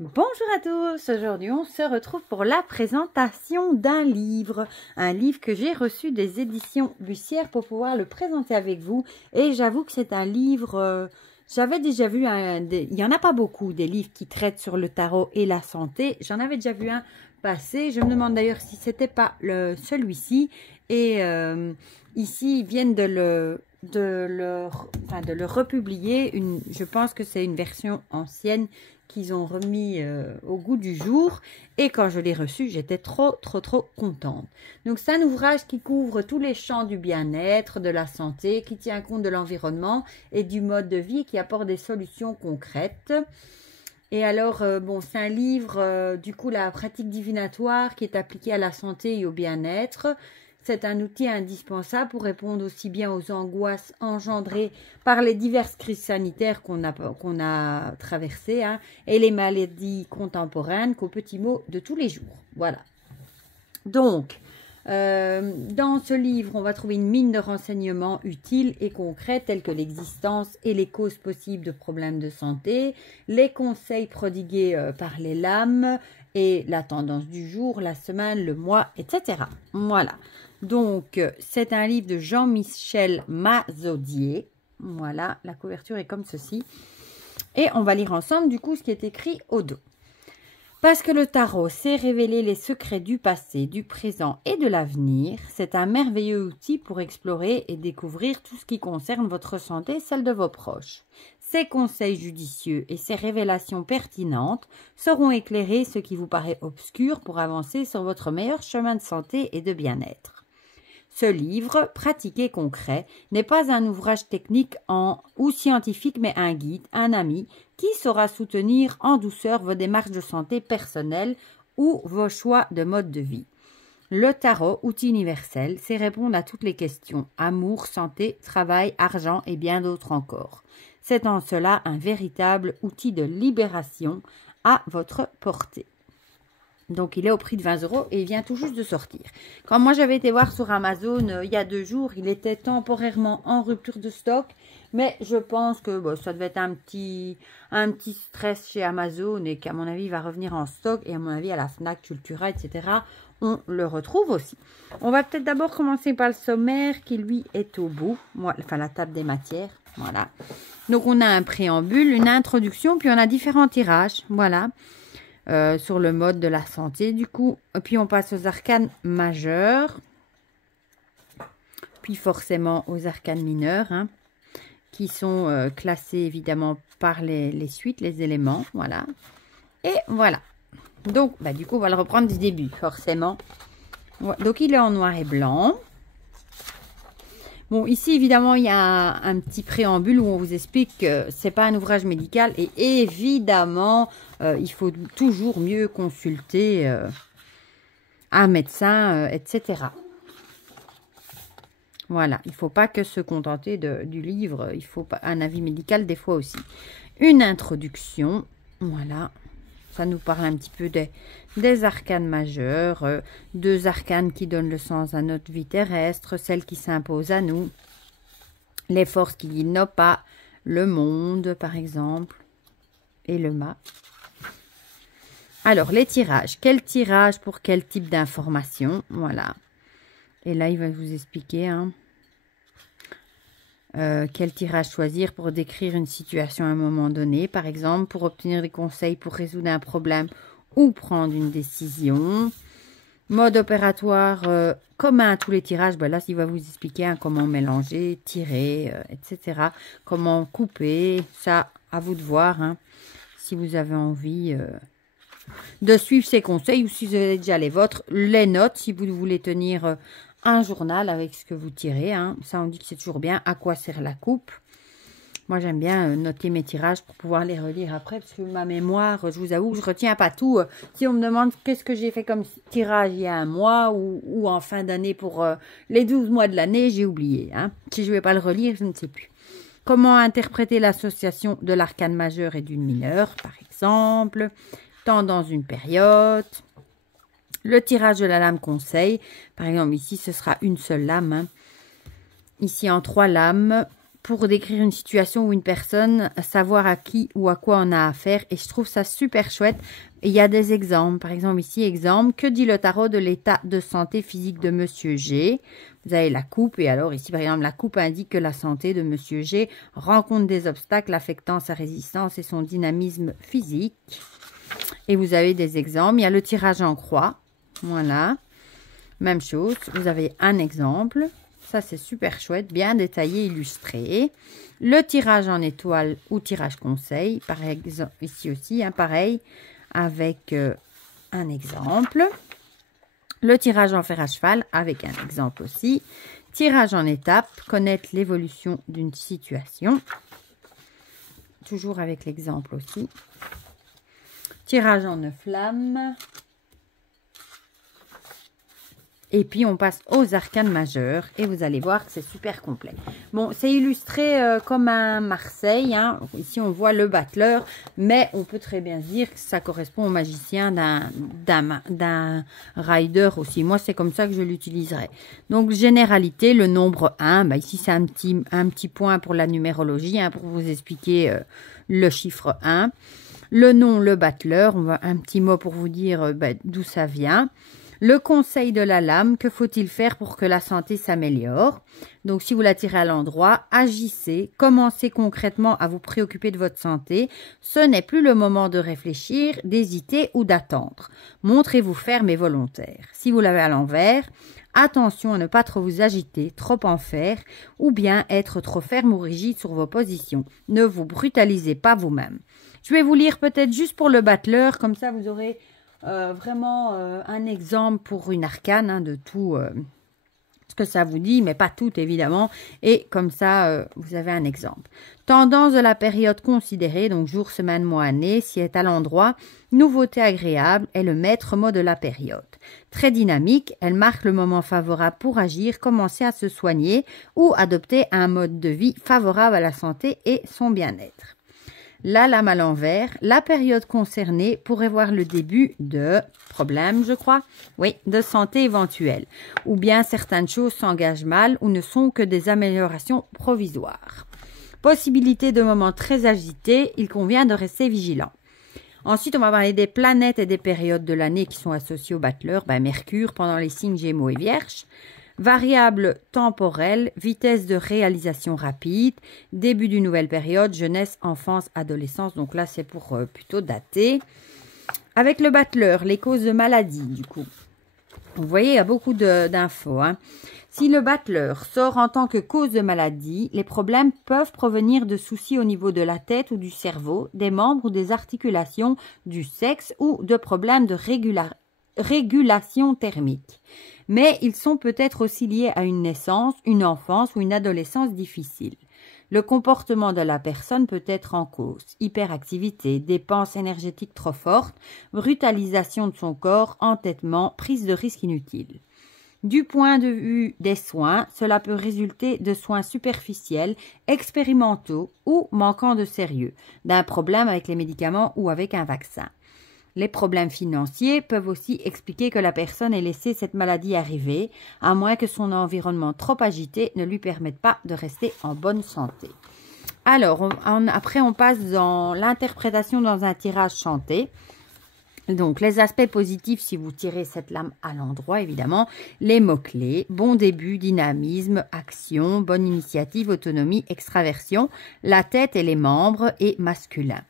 Bonjour à tous, aujourd'hui on se retrouve pour la présentation d'un livre. Un livre que j'ai reçu des éditions Bussière pour pouvoir le présenter avec vous. Et j'avoue que c'est un livre, j'avais déjà vu, il n'y en a pas beaucoup des livres qui traitent sur le tarot et la santé. J'en avais déjà vu un passer, je me demande d'ailleurs si c'était pas celui-ci. Et ici ils viennent de le republier. Je pense que c'est une version ancienne qu'ils ont remis au goût du jour, et quand je l'ai reçu, j'étais trop contente. Donc c'est un ouvrage qui couvre tous les champs du bien-être, de la santé, qui tient compte de l'environnement et du mode de vie, qui apporte des solutions concrètes. Et alors, bon, c'est un livre, du coup, la pratique divinatoire qui est appliquée à la santé et au bien-être. C'est un outil indispensable pour répondre aussi bien aux angoisses engendrées par les diverses crises sanitaires qu'on a traversées, hein, et les maladies contemporaines qu'aux petits mots de tous les jours. Voilà. Donc, dans ce livre, on va trouver une mine de renseignements utiles et concrets tels que l'existence et les causes possibles de problèmes de santé, les conseils prodigués par les lames et la tendance du jour, la semaine, le mois, etc. Voilà. Donc, c'est un livre de Jean-Michel Mazaudier. Voilà, la couverture est comme ceci. Et on va lire ensemble, du coup, ce qui est écrit au dos. Parce que le tarot sait révéler les secrets du passé, du présent et de l'avenir, c'est un merveilleux outil pour explorer et découvrir tout ce qui concerne votre santé et celle de vos proches. Ces conseils judicieux et ces révélations pertinentes sauront éclairer ce qui vous paraît obscur pour avancer sur votre meilleur chemin de santé et de bien-être. Ce livre, pratique et concret, n'est pas un ouvrage technique ou scientifique, mais un guide, un ami, qui saura soutenir en douceur vos démarches de santé personnelle ou vos choix de mode de vie. Le tarot, outil universel, c'est répondre à toutes les questions, amour, santé, travail, argent et bien d'autres encore. C'est en cela un véritable outil de libération à votre portée. Donc, il est au prix de 20 € et il vient tout juste de sortir. Quand moi, j'avais été voir sur Amazon il y a 2 jours, il était temporairement en rupture de stock. Mais je pense que bon, ça devait être un petit stress chez Amazon et qu'à mon avis, il va revenir en stock. Et à mon avis, à la Fnac, Cultura, etc., on le retrouve aussi. On va peut-être d'abord commencer par le sommaire qui, lui, est au bout. Enfin, la table des matières. Voilà. Donc, on a un préambule, une introduction, puis on a différents tirages. Voilà. Sur le mode de la santé, du coup. Puis on passe aux arcanes majeurs. Puis forcément aux arcanes mineurs, hein, qui sont classés évidemment par les suites, les éléments. Voilà. Et voilà. Donc, bah, du coup, on va le reprendre du début, forcément. Donc, il est en noir et blanc. Bon, ici, évidemment, il y a un petit préambule où on vous explique que ce n'est pas un ouvrage médical. Et évidemment, il faut toujours mieux consulter un médecin, etc. Voilà, il ne faut pas que se contenter du livre. Il faut un avis médical des fois aussi. Une introduction, voilà. Ça nous parle un petit peu des arcanes majeures, 2 arcanes qui donnent le sens à notre vie terrestre, celles qui s'imposent à nous, les forces qui guident nos pas, le monde par exemple, et le mât. Alors, les tirages. Quel tirage pour quel type d'information? Voilà. Et là, il va vous expliquer quel tirage choisir pour décrire une situation à un moment donné. Par exemple, pour obtenir des conseils pour résoudre un problème ou prendre une décision. Mode opératoire commun à tous les tirages. Ben là, il va vous expliquer comment mélanger, tirer, etc. Comment couper. Ça, à vous de voir. Hein, si vous avez envie de suivre ces conseils ou si vous avez déjà les vôtres. Les notes, si vous voulez tenir un journal avec ce que vous tirez. Hein. Ça, on dit que c'est toujours bien. À quoi sert la coupe? Moi, j'aime bien noter mes tirages pour pouvoir les relire après. Parce que ma mémoire, je vous avoue, je ne retiens pas tout. Si on me demande qu'est-ce que j'ai fait comme tirage il y a un mois ou en fin d'année pour les 12 mois de l'année, j'ai oublié. Hein. Si je ne vais pas le relire, je ne sais plus. Comment interpréter l'association de l'arcane majeur et d'une mineure, par exemple. Temps dans une période. Le tirage de la lame conseil. Par exemple, ici, ce sera une seule lame. Hein. Ici, en 3 lames. pour décrire une situation ou une personne, savoir à qui ou à quoi on a affaire. Et je trouve ça super chouette. Il y a des exemples. Par exemple, ici, exemple, que dit le tarot de l'état de santé physique de Monsieur G? Vous avez la coupe. Et alors, ici, par exemple, la coupe indique que la santé de Monsieur G rencontre des obstacles affectant sa résistance et son dynamisme physique. Et vous avez des exemples. Il y a le tirage en croix. Voilà. Même chose. Vous avez un exemple. Ça, c'est super chouette, bien détaillé, illustré. Le tirage en étoile ou tirage conseil, par exemple, ici aussi, hein, pareil, avec un exemple. Le tirage en fer à cheval, avec un exemple aussi. Tirage en étape, connaître l'évolution d'une situation. Toujours avec l'exemple aussi. Tirage en 9 flammes. Et puis, on passe aux arcanes majeures. Et vous allez voir que c'est super complet. Bon, c'est illustré comme un Marseille. Hein. Ici, on voit le battleur. Mais on peut très bien dire que ça correspond au magicien d'un rider aussi. Moi, c'est comme ça que je l'utiliserai. Donc, généralité, le nombre 1. Bah, ici, c'est un petit point pour la numérologie. Hein, pour vous expliquer le chiffre 1. Le nom, le battleur. On va un petit mot pour vous dire d'où ça vient. Le conseil de la lame, que faut-il faire pour que la santé s'améliore? Donc, si vous la tirez à l'endroit, agissez, commencez concrètement à vous préoccuper de votre santé. Ce n'est plus le moment de réfléchir, d'hésiter ou d'attendre. Montrez-vous ferme et volontaire. Si vous l'avez à l'envers, attention à ne pas trop vous agiter, trop en faire, ou bien être trop ferme ou rigide sur vos positions. Ne vous brutalisez pas vous-même. Je vais vous lire peut-être juste pour le battleur, comme ça vous aurez... vraiment un exemple pour une arcane hein, de tout ce que ça vous dit, mais pas tout évidemment. Et comme ça, vous avez un exemple. Tendance de la période considérée, donc jour, semaine, mois, année, si est à l'endroit. Nouveauté agréable est le maître mot de la période. Très dynamique, elle marque le moment favorable pour agir, commencer à se soigner ou adopter un mode de vie favorable à la santé et son bien-être. La lame à l'envers, la période concernée pourrait voir le début de problèmes, je crois, oui, de santé éventuelle. Ou bien certaines choses s'engagent mal ou ne sont que des améliorations provisoires. Possibilité de moments très agités, il convient de rester vigilant. Ensuite, on va parler des planètes et des périodes de l'année qui sont associées au battleur. Mercure pendant les signes Gémeaux et Vierge. Variable temporelle, vitesse de réalisation rapide, début d'une nouvelle période, jeunesse, enfance, adolescence. Donc là, c'est pour plutôt dater. Avec le battleur, les causes de maladie, du coup. Vous voyez, il y a beaucoup d'infos. Hein. Si le battleur sort en tant que cause de maladie, les problèmes peuvent provenir de soucis au niveau de la tête ou du cerveau, des membres ou des articulations, du sexe ou de problèmes de régulation thermique. Mais ils sont peut-être aussi liés à une naissance, une enfance ou une adolescence difficile. Le comportement de la personne peut être en cause. Hyperactivité, dépenses énergétiques trop fortes, brutalisation de son corps, entêtement, prise de risques inutiles. Du point de vue des soins, cela peut résulter de soins superficiels, expérimentaux ou manquant de sérieux, d'un problème avec les médicaments ou avec un vaccin. Les problèmes financiers peuvent aussi expliquer que la personne ait laissé cette maladie arriver, à moins que son environnement trop agité ne lui permette pas de rester en bonne santé. Alors, après on passe dans l'interprétation dans un tirage chanté. Donc, les aspects positifs, si vous tirez cette lame à l'endroit, évidemment, les mots-clés, bon début, dynamisme, action, bonne initiative, autonomie, extraversion, la tête et les membres et masculin.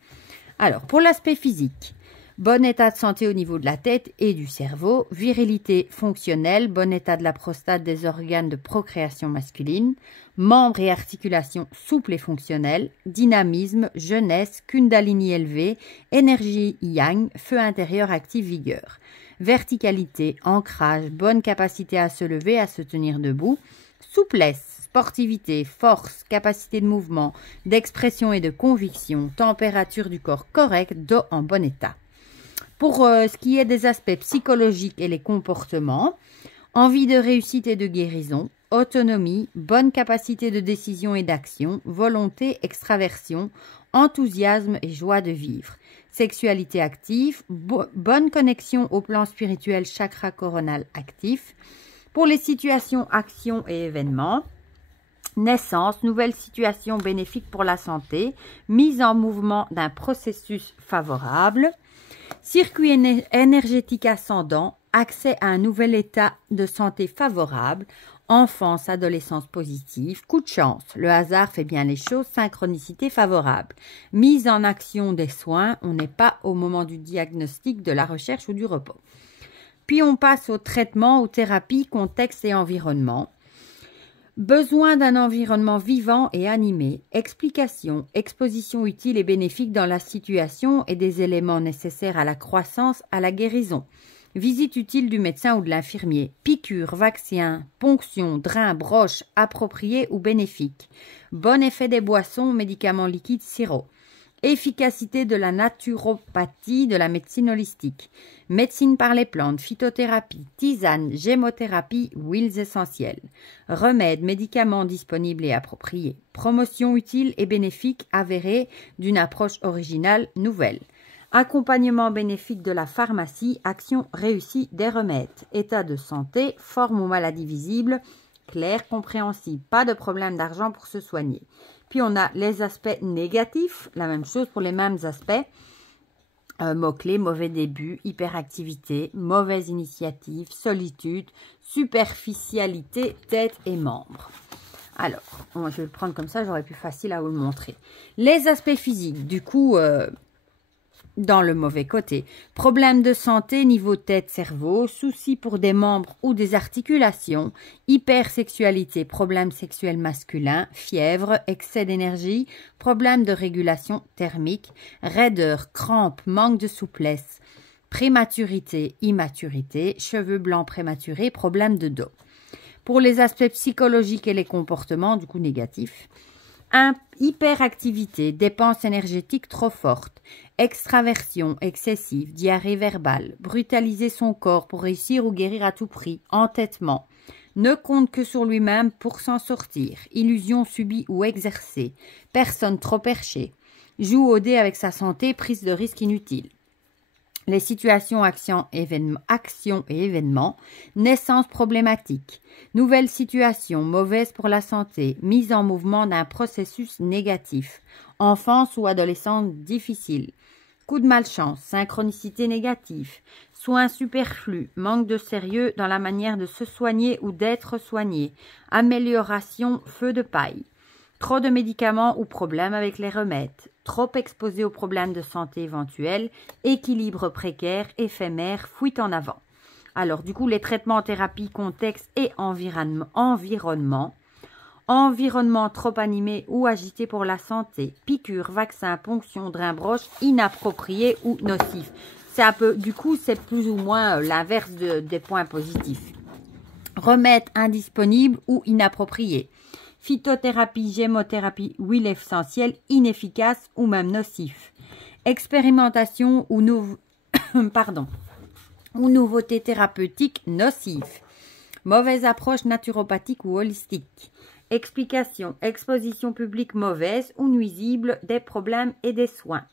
Alors, pour l'aspect physique, bon état de santé au niveau de la tête et du cerveau, virilité fonctionnelle, bon état de la prostate, des organes de procréation masculine, membres et articulations souples et fonctionnelles, dynamisme, jeunesse, kundalini élevé, énergie yang, feu intérieur actif, vigueur, verticalité, ancrage, bonne capacité à se lever, à se tenir debout, souplesse, sportivité, force, capacité de mouvement, d'expression et de conviction, température du corps correcte, dos en bon état. Pour ce qui est des aspects psychologiques et les comportements, envie de réussite et de guérison, autonomie, bonne capacité de décision et d'action, volonté, extraversion, enthousiasme et joie de vivre, sexualité active, bonne connexion au plan spirituel, chakra coronal actif. Pour les situations, actions et événements, Naissance, nouvelle situation bénéfique pour la santé, mise en mouvement d'un processus favorable. Circuit énergétique ascendant, accès à un nouvel état de santé favorable. Enfance, adolescence positive, coup de chance, le hasard fait bien les choses, synchronicité favorable. Mise en action des soins, on n'est pas au moment du diagnostic, de la recherche ou du repos. Puis on passe au traitement, aux thérapies, contexte et environnement. Besoin d'un environnement vivant et animé. Explication, exposition utile et bénéfique dans la situation et des éléments nécessaires à la croissance, à la guérison. Visite utile du médecin ou de l'infirmier. Piqûre, vaccin, ponction, drain, broche, approprié ou bénéfique. Bon effet des boissons, médicaments liquides, sirop. Efficacité de la naturopathie, de la médecine holistique. Médecine par les plantes, phytothérapie, tisane, gémothérapie, huiles essentielles. Remèdes, médicaments disponibles et appropriés. Promotion utile et bénéfique avérée d'une approche originale nouvelle. Accompagnement bénéfique de la pharmacie, action réussie des remèdes. État de santé, forme ou maladie visible, clair, compréhensible. Pas de problème d'argent pour se soigner. Puis on a les aspects négatifs, la même chose pour les mêmes aspects. Mots-clés, mauvais début, hyperactivité, mauvaise initiative, solitude, superficialité, tête et membres. Alors, je vais le prendre comme ça, j'aurais pu facile à vous le montrer. Les aspects physiques, du coup, dans le mauvais côté. Problème de santé, niveau tête-cerveau, soucis pour des membres ou des articulations, hypersexualité, problème sexuel masculin, fièvre, excès d'énergie, problème de régulation thermique, raideur, crampes, manque de souplesse, prématurité, immaturité, cheveux blancs prématurés, problème de dos. Pour les aspects psychologiques et les comportements, du coup négatifs, hyperactivité, dépenses énergétiques trop fortes, extraversion excessive, diarrhée verbale, brutaliser son corps pour réussir ou guérir à tout prix, entêtement, ne compte que sur lui-même pour s'en sortir, illusion subie ou exercée, personne trop perchée, joue au dé avec sa santé, prise de risque inutile. Les situations, actions et événements, naissance problématique, nouvelle situation, mauvaise pour la santé, mise en mouvement d'un processus négatif, enfance ou adolescence difficile, coup de malchance, synchronicité négative, soins superflus, manque de sérieux dans la manière de se soigner ou d'être soigné, amélioration, feu de paille. Trop de médicaments ou problèmes avec les remèdes, trop exposé aux problèmes de santé éventuels, équilibre précaire, éphémère, fuite en avant. Alors, du coup, les traitements, thérapie, contexte et environnement. Environnement trop animé ou agité pour la santé, piqûre, vaccin, ponction, drain, broche, inapproprié ou nocif. C'est un peu, du coup, c'est plus ou moins l'inverse des points positifs. Remède indisponible ou inapproprié. Phytothérapie, gémothérapie, huile essentielle, inefficace ou même nocif. Expérimentation ou nouveauté thérapeutique nocive. Mauvaise approche naturopathique ou holistique. Explication, exposition publique mauvaise ou nuisible des problèmes et des soins.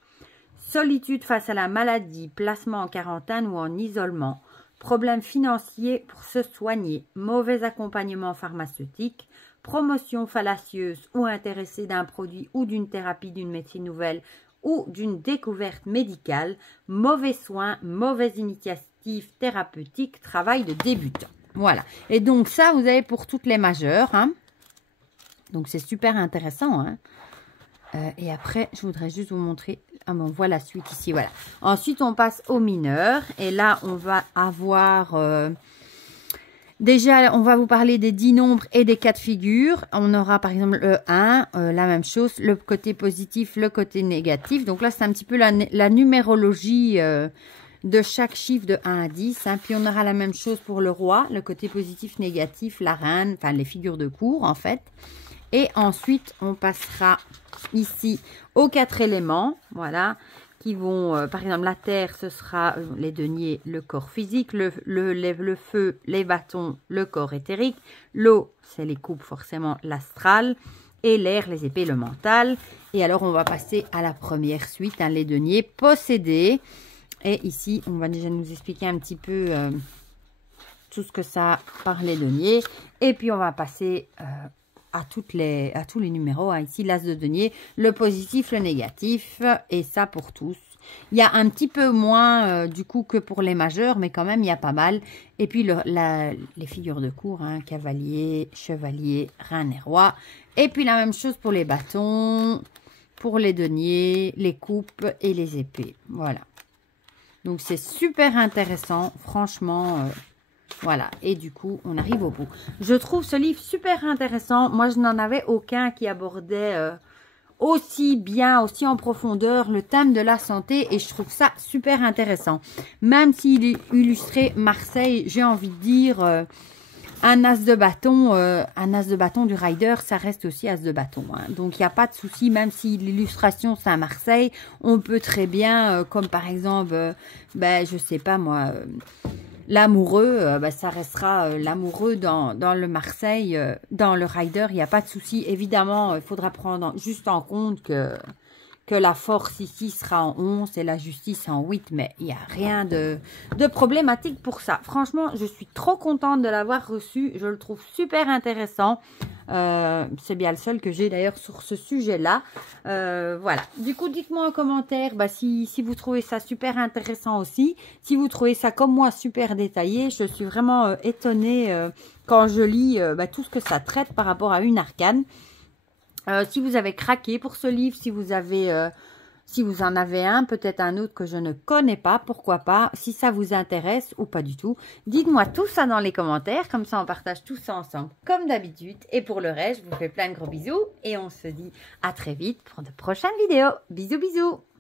Solitude face à la maladie, placement en quarantaine ou en isolement. Problèmes financiers pour se soigner. Mauvais accompagnement pharmaceutique. Promotion fallacieuse ou intéressée d'un produit ou d'une thérapie, d'une médecine nouvelle ou d'une découverte médicale, mauvais soins, mauvaise initiative thérapeutique, travail de débutant. Voilà. Et donc ça, vous avez pour toutes les majeures. Hein. Donc c'est super intéressant. Hein. Et après, je voudrais juste vous montrer. Ah bon, voilà la suite ici. Voilà. Ensuite, on passe aux mineurs. Et là, on va avoir... Déjà, on va vous parler des 10 nombres et des cas de figure. On aura par exemple le 1, la même chose, le côté positif, le côté négatif. Donc là, c'est un petit peu la numérologie de chaque chiffre de 1 à 10. Hein. Puis on aura la même chose pour le roi, le côté positif, négatif, la reine, enfin les figures de cour en fait. Et ensuite, on passera ici aux 4 éléments, voilà, qui vont, par exemple, la terre, ce sera les deniers, le corps physique, le feu, les bâtons, le corps éthérique, l'eau, c'est les coupes, forcément, l'astral, et l'air, les épées, le mental. Et alors, on va passer à la première suite, hein, les deniers possédés. Et ici, on va déjà nous expliquer un petit peu tout ce que ça par les deniers. Et puis, on va passer à tous les numéros. Hein. Ici, l'as de denier, le positif, le négatif, et ça pour tous. Il y a un petit peu moins du coup que pour les majeurs, mais quand même, il y a pas mal. Et puis, les figures de cour, hein, cavalier, chevalier, reine et roi. Et puis, la même chose pour les bâtons, pour les deniers, les coupes et les épées. Voilà. Donc, c'est super intéressant, franchement. Voilà, et du coup, on arrive au bout. Je trouve ce livre super intéressant. Moi, je n'en avais aucun qui abordait aussi bien, aussi en profondeur le thème de la santé. Et je trouve ça super intéressant. Même s'il est illustré Marseille, j'ai envie de dire un as de bâton du rider, ça reste aussi as de bâton. Hein. Donc, il n'y a pas de souci, même si l'illustration, c'est à Marseille. On peut très bien, comme par exemple, je sais pas moi... l'amoureux, ça restera l'amoureux dans le Marseille, dans le rider, il n'y a pas de souci. Évidemment, il faudra prendre juste en compte que la force ici sera en 11 et la justice en 8, mais il n'y a rien de problématique pour ça. Franchement, je suis trop contente de l'avoir reçu, je le trouve super intéressant. C'est bien le seul que j'ai d'ailleurs sur ce sujet-là. Voilà. Du coup, dites-moi en commentaire si vous trouvez ça super intéressant aussi. Si vous trouvez ça comme moi super détaillé, je suis vraiment étonnée quand je lis tout ce que ça traite par rapport à une arcane. Si vous avez craqué pour ce livre, si vous en avez un, peut-être un autre que je ne connais pas, pourquoi pas, si ça vous intéresse ou pas du tout, dites-moi tout ça dans les commentaires, comme ça on partage tout ça ensemble comme d'habitude. Et pour le reste, je vous fais plein de gros bisous et on se dit à très vite pour de prochaines vidéos. Bisous bisous.